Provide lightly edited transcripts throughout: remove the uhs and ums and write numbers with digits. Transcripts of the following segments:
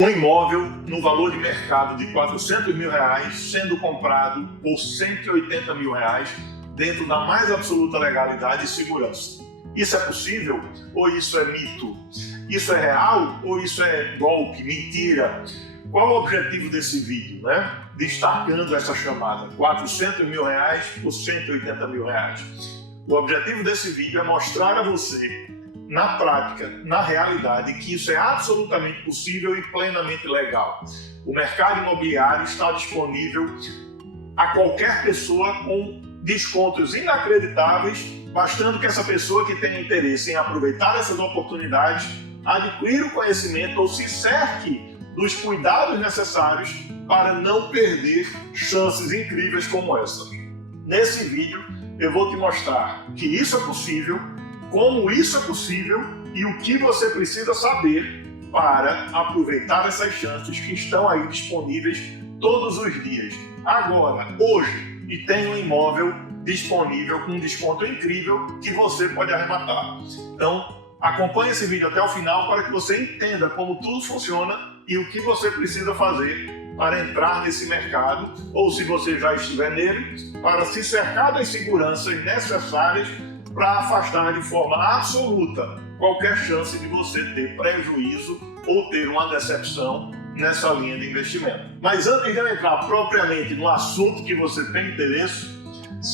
Um imóvel no valor de mercado de R$ 400 mil sendo comprado por R$ 180 mil dentro da mais absoluta legalidade e segurança. Isso é possível ou isso é mito? Isso é real ou isso é golpe, mentira? Qual o objetivo desse vídeo, Destacando essa chamada, R$ 400 mil por R$ 180 mil. O objetivo desse vídeo é mostrar a você, na prática, na realidade, que isso é absolutamente possível e plenamente legal. O mercado imobiliário está disponível a qualquer pessoa com descontos inacreditáveis, bastando que essa pessoa que tenha interesse em aproveitar essas oportunidades adquira o conhecimento ou se cerque dos cuidados necessários para não perder chances incríveis como essa. Nesse vídeo eu vou te mostrar que isso é possível, como isso é possível e o que você precisa saber para aproveitar essas chances que estão aí disponíveis todos os dias. Agora, hoje, e tem um imóvel disponível com um desconto incrível que você pode arrematar. Então, acompanhe esse vídeo até o final para que você entenda como tudo funciona e o que você precisa fazer para entrar nesse mercado, ou se você já estiver nele, para se cercar das seguranças necessárias para afastar de forma absoluta qualquer chance de você ter prejuízo ou ter uma decepção nessa linha de investimento. Mas antes de eu entrar propriamente no assunto que você tem interesse,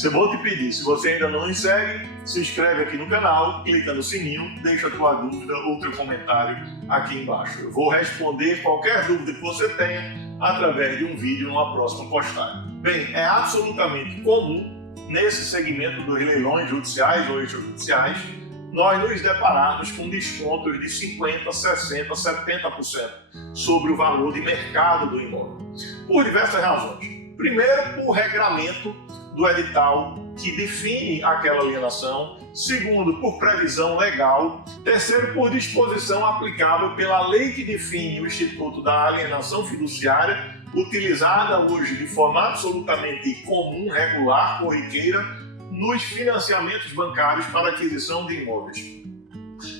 eu vou te pedir, se você ainda não me segue, se inscreve aqui no canal, clica no sininho, deixa a tua dúvida ou teu comentário aqui embaixo. Eu vou responder qualquer dúvida que você tenha através de um vídeo numa próxima postagem. Bem, é absolutamente comum nesse segmento dos leilões judiciais ou extrajudiciais, nós nos depararmos com descontos de 50%, 60%, 70% sobre o valor de mercado do imóvel, por diversas razões. Primeiro, por regramento do edital que define aquela alienação. Segundo, por previsão legal. Terceiro, por disposição aplicável pela lei que define o Instituto da Alienação Fiduciária, utilizada hoje de forma absolutamente comum, regular, corriqueira, nos financiamentos bancários para aquisição de imóveis.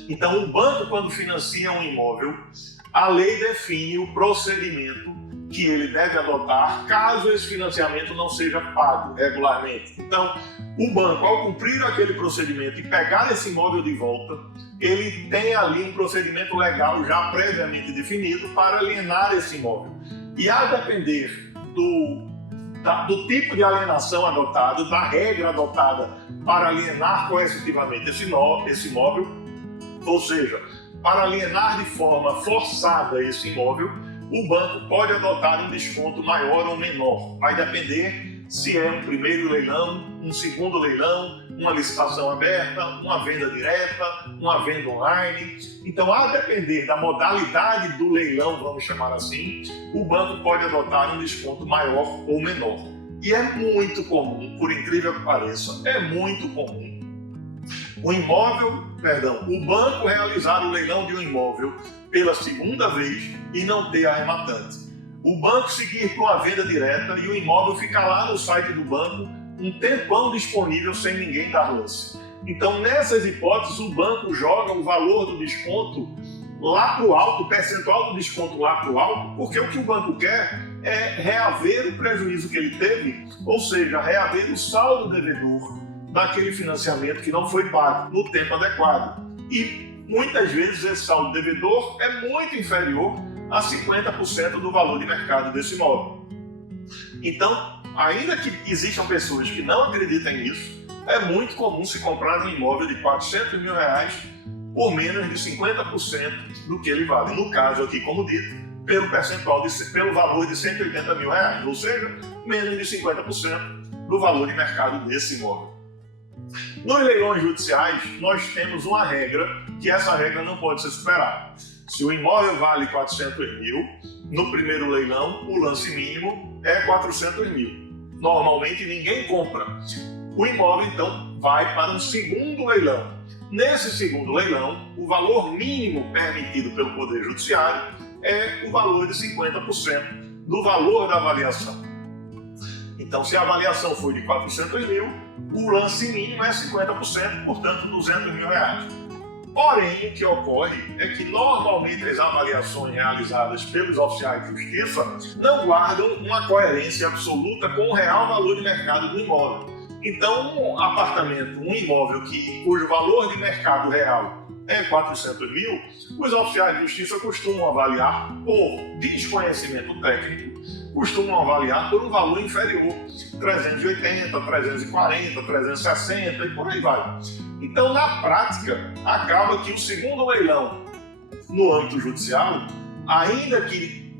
Então, o banco, quando financia um imóvel, a lei define o procedimento que ele deve adotar caso esse financiamento não seja pago regularmente. Então, o banco, ao cumprir aquele procedimento e pegar esse imóvel de volta, ele tem ali um procedimento legal já previamente definido para alienar esse imóvel. E a depender do tipo de alienação adotado, da regra adotada para alienar coercitivamente esse imóvel, ou seja, para alienar de forma forçada esse imóvel, o banco pode adotar um desconto maior ou menor. Vai depender se é um primeiro leilão, um segundo leilão, uma licitação aberta, uma venda direta, uma venda online. Então, a depender da modalidade do leilão, vamos chamar assim, o banco pode adotar um desconto maior ou menor. E é muito comum, por incrível que pareça, é muito comum o banco realizar o leilão de um imóvel pela segunda vez e não ter arrematante. O banco seguir com a venda direta e o imóvel ficar lá no site do banco um tempão disponível sem ninguém dar lance. Então, nessas hipóteses, o banco joga o valor do desconto lá para o alto, o percentual do desconto lá para o alto, porque o que o banco quer é reaver o prejuízo que ele teve, ou seja, reaver o saldo devedor daquele financiamento que não foi pago no tempo adequado. E muitas vezes esse saldo devedor é muito inferior a 50% do valor de mercado desse imóvel. Então, ainda que existam pessoas que não acreditem nisso, é muito comum se comprar um imóvel de R$ 400 mil por menos de 50% do que ele vale. No caso aqui, como dito, pelo valor de R$ 180 mil, ou seja, menos de 50% do valor de mercado desse imóvel. Nos leilões judiciais, nós temos uma regra, que essa regra não pode ser superada. Se o imóvel vale 400 mil, no primeiro leilão, o lance mínimo é 400 mil. Normalmente ninguém compra. O imóvel, então, vai para um segundo leilão. Nesse segundo leilão, o valor mínimo permitido pelo Poder Judiciário é o valor de 50% do valor da avaliação. Então, se a avaliação for de 400 mil, o lance mínimo é 50%, portanto, R$ 200 mil. Porém, o que ocorre é que normalmente as avaliações realizadas pelos oficiais de justiça não guardam uma coerência absoluta com o real valor de mercado do imóvel. Então, um apartamento, um imóvel cujo valor de mercado real é 400 mil, os oficiais de justiça costumam avaliar por desconhecimento técnico, costumam avaliar por um valor inferior, 380, 340, 360 e por aí vai. Então, na prática, acaba que o segundo leilão no âmbito judicial, ainda que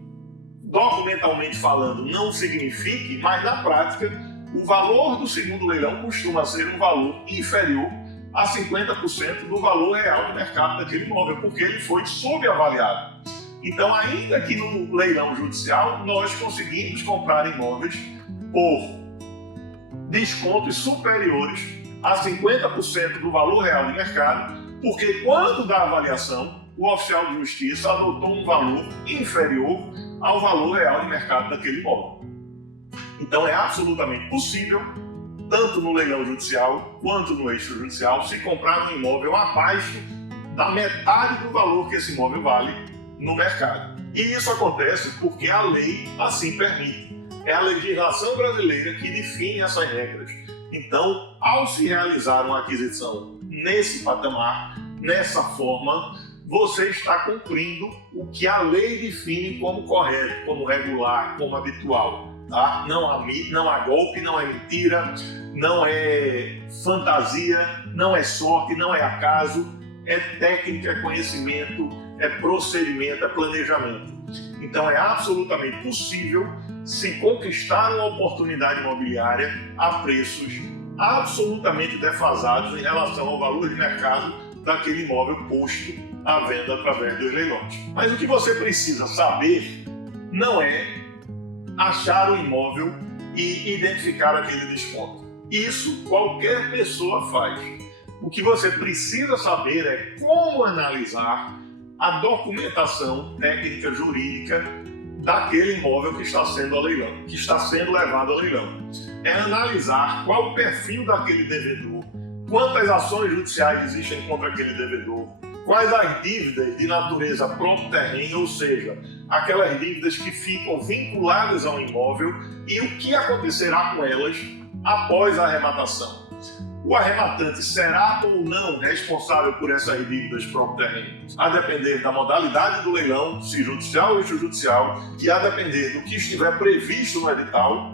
documentalmente falando não signifique, mas na prática, o valor do segundo leilão costuma ser um valor inferior a 50% do valor real de mercado daquele imóvel, porque ele foi subavaliado. Então, ainda que no leilão judicial, nós conseguimos comprar imóveis por descontos superiores a 50% do valor real de mercado, porque quando da avaliação, o oficial de justiça adotou um valor inferior ao valor real de mercado daquele imóvel. Então é absolutamente possível, tanto no leilão judicial quanto no extrajudicial, se comprar um imóvel abaixo da metade do valor que esse imóvel vale no mercado. E isso acontece porque a lei assim permite. É a legislação brasileira que define essas regras. Então, ao se realizar uma aquisição nesse patamar, nessa forma, você está cumprindo o que a lei define como correto, como regular, como habitual. Tá? Não há golpe, não é mentira, não é fantasia, não é sorte, não é acaso, é técnica, é conhecimento, é procedimento, é planejamento. Então é absolutamente possível se conquistar uma oportunidade imobiliária a preços absolutamente defasados em relação ao valor de mercado daquele imóvel posto à venda através dos leilões. Mas o que você precisa saber não é achar o imóvel e identificar aquele desconto. Isso qualquer pessoa faz. O que você precisa saber é como analisar a documentação técnica jurídica daquele imóvel que está sendo a leilão, que está sendo levado a leilão. É analisar qual o perfil daquele devedor, quantas ações judiciais existem contra aquele devedor, quais as dívidas de natureza próprio terreno, ou seja, aquelas dívidas que ficam vinculadas ao imóvel e o que acontecerá com elas após a arrematação. O arrematante será ou não responsável por essas dívidas próprio terreno, a depender da modalidade do leilão, se judicial ou extrajudicial, e a depender do que estiver previsto no edital,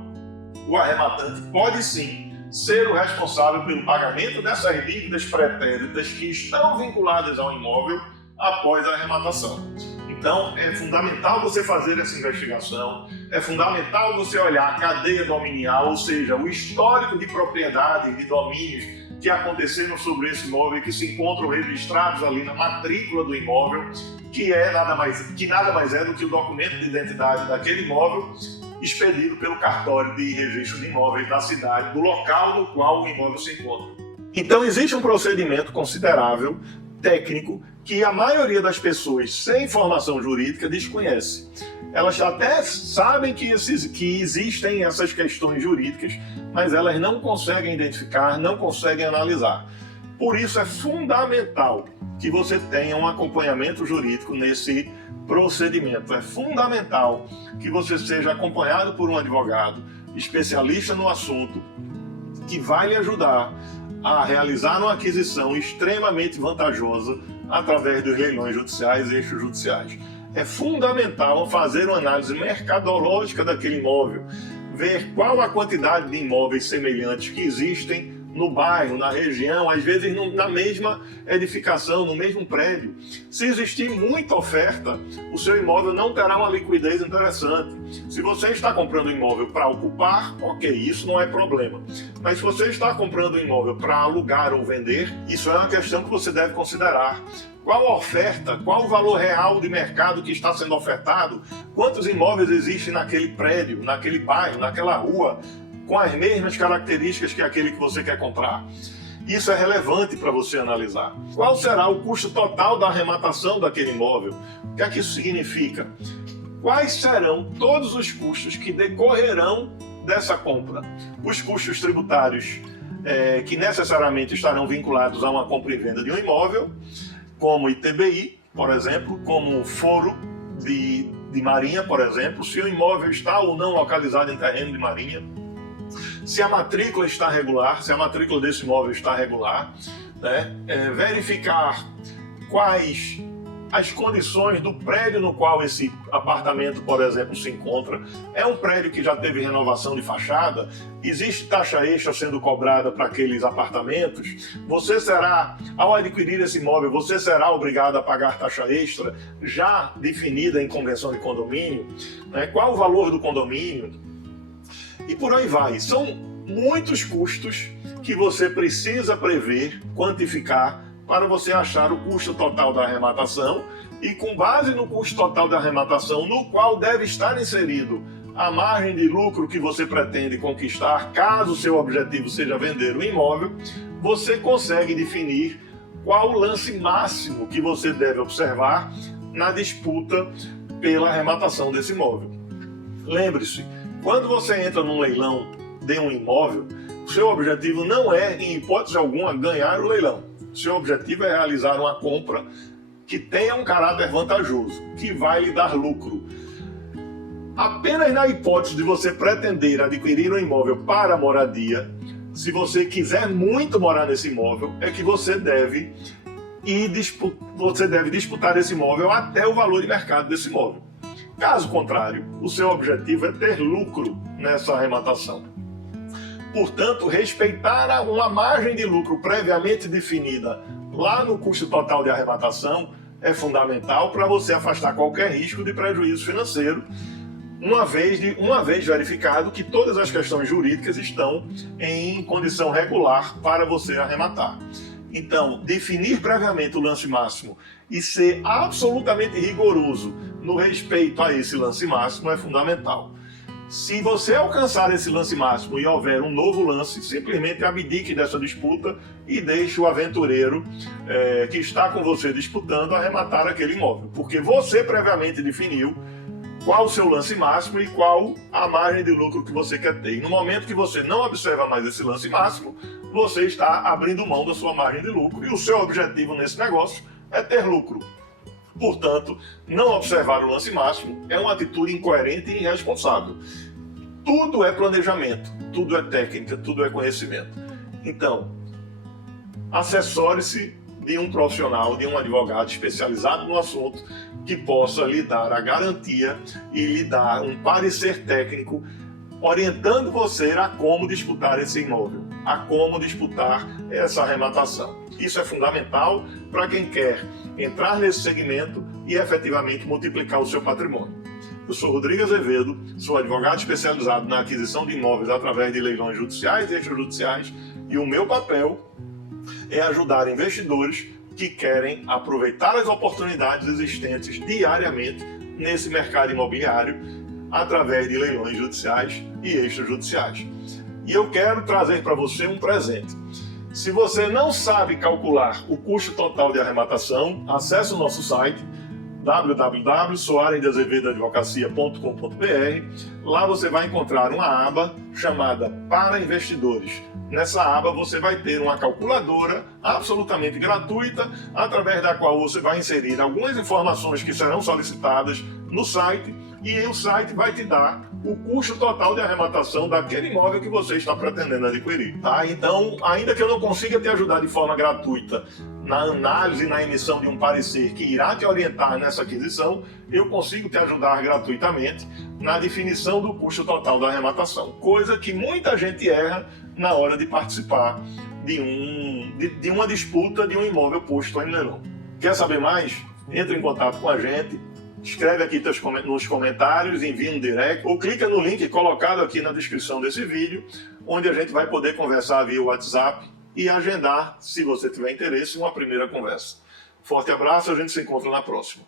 o arrematante pode sim ser o responsável pelo pagamento dessas dívidas pretéritas que estão vinculadas ao imóvel após a arrematação. Então, é fundamental você fazer essa investigação, é fundamental você olhar a cadeia dominial, ou seja, o histórico de propriedade, de domínios que aconteceram sobre esse imóvel e que se encontram registrados ali na matrícula do imóvel, que nada mais é do que o documento de identidade daquele imóvel expedido pelo cartório de registro de imóveis da cidade, do local no qual o imóvel se encontra. Então, existe um procedimento considerável, técnico, que a maioria das pessoas sem formação jurídica desconhece. Elas até sabem que existem essas questões jurídicas, mas elas não conseguem identificar, não conseguem analisar. Por isso é fundamental que você tenha um acompanhamento jurídico nesse procedimento. É fundamental que você seja acompanhado por um advogado especialista no assunto, que vai lhe ajudar a realizar uma aquisição extremamente vantajosa através dos leilões judiciais e extrajudiciais. É fundamental fazer uma análise mercadológica daquele imóvel, ver qual a quantidade de imóveis semelhantes que existem no bairro, na região, às vezes na mesma edificação, no mesmo prédio. Se existir muita oferta, o seu imóvel não terá uma liquidez interessante. Se você está comprando um imóvel para ocupar, ok, isso não é problema. Mas se você está comprando um imóvel para alugar ou vender, isso é uma questão que você deve considerar. Qual a oferta, qual o valor real de mercado que está sendo ofertado, quantos imóveis existem naquele prédio, naquele bairro, naquela rua, com as mesmas características que aquele que você quer comprar. Isso é relevante para você analisar. Qual será o custo total da arrematação daquele imóvel? O que é que isso significa? Quais serão todos os custos que decorrerão dessa compra? Os custos tributários que necessariamente estarão vinculados a uma compra e venda de um imóvel, como ITBI, por exemplo, como foro de marinha, por exemplo, se o imóvel está ou não localizado em terreno de marinha, se a matrícula está regular, se a matrícula desse imóvel está regular, né? Verificar quais as condições do prédio no qual esse apartamento, por exemplo, se encontra. É um prédio que já teve renovação de fachada? Existe taxa extra sendo cobrada para aqueles apartamentos? Você será, ao adquirir esse imóvel, você será obrigado a pagar taxa extra já definida em convenção de condomínio? Qual o valor do condomínio? E por aí vai. São muitos custos que você precisa prever, quantificar, para você achar o custo total da arrematação e, com base no custo total da arrematação, no qual deve estar inserido a margem de lucro que você pretende conquistar, caso o seu objetivo seja vender o imóvel, você consegue definir qual o lance máximo que você deve observar na disputa pela arrematação desse imóvel. Lembre-se, quando você entra num leilão de um imóvel, o seu objetivo não é, em hipótese alguma, ganhar o leilão. Seu objetivo é realizar uma compra que tenha um caráter vantajoso, que vai lhe dar lucro. Apenas na hipótese de você pretender adquirir um imóvel para moradia, se você quiser muito morar nesse imóvel, é que você deve disputar esse imóvel até o valor de mercado desse imóvel. Caso contrário, o seu objetivo é ter lucro nessa arrematação. Portanto, respeitar uma margem de lucro previamente definida lá no custo total de arrematação é fundamental para você afastar qualquer risco de prejuízo financeiro, uma vez verificado que todas as questões jurídicas estão em condição regular para você arrematar. Então, definir previamente o lance máximo e ser absolutamente rigoroso no respeito a esse lance máximo é fundamental. Se você alcançar esse lance máximo e houver um novo lance, simplesmente abdique dessa disputa e deixe o aventureiro que está com você disputando arrematar aquele imóvel. Porque você previamente definiu qual o seu lance máximo e qual a margem de lucro que você quer ter. E no momento que você não observa mais esse lance máximo, você está abrindo mão da sua margem de lucro. E o seu objetivo nesse negócio é ter lucro. Portanto, não observar o lance máximo é uma atitude incoerente e irresponsável. Tudo é planejamento, tudo é técnica, tudo é conhecimento. Então, assessore-se de um profissional, de um advogado especializado no assunto, que possa lhe dar a garantia e lhe dar um parecer técnico orientando você a como disputar esse imóvel, a como disputar essa arrematação. Isso é fundamental para quem quer entrar nesse segmento e efetivamente multiplicar o seu patrimônio. Eu sou Rodrigo Azevedo, sou advogado especializado na aquisição de imóveis através de leilões judiciais e extrajudiciais, e o meu papel é ajudar investidores que querem aproveitar as oportunidades existentes diariamente nesse mercado imobiliário através de leilões judiciais e extrajudiciais. E eu quero trazer para você um presente. Se você não sabe calcular o custo total de arrematação, acesse o nosso site www.soaresdeazevedoadvocacia.com.br. Lá você vai encontrar uma aba chamada Para Investidores. Nessa aba você vai ter uma calculadora absolutamente gratuita, através da qual você vai inserir algumas informações que serão solicitadas no site, e o site vai te dar o custo total de arrematação daquele imóvel que você está pretendendo adquirir. Tá? Então, ainda que eu não consiga te ajudar de forma gratuita na análise e na emissão de um parecer que irá te orientar nessa aquisição, eu consigo te ajudar gratuitamente na definição do custo total da arrematação, coisa que muita gente erra na hora de participar de uma disputa de um imóvel posto em leilão. Quer saber mais? Entre em contato com a gente, escreve aqui nos comentários, envia um direct ou clica no link colocado aqui na descrição desse vídeo, onde a gente vai poder conversar via WhatsApp e agendar, se você tiver interesse, uma primeira conversa. Forte abraço, a gente se encontra na próxima.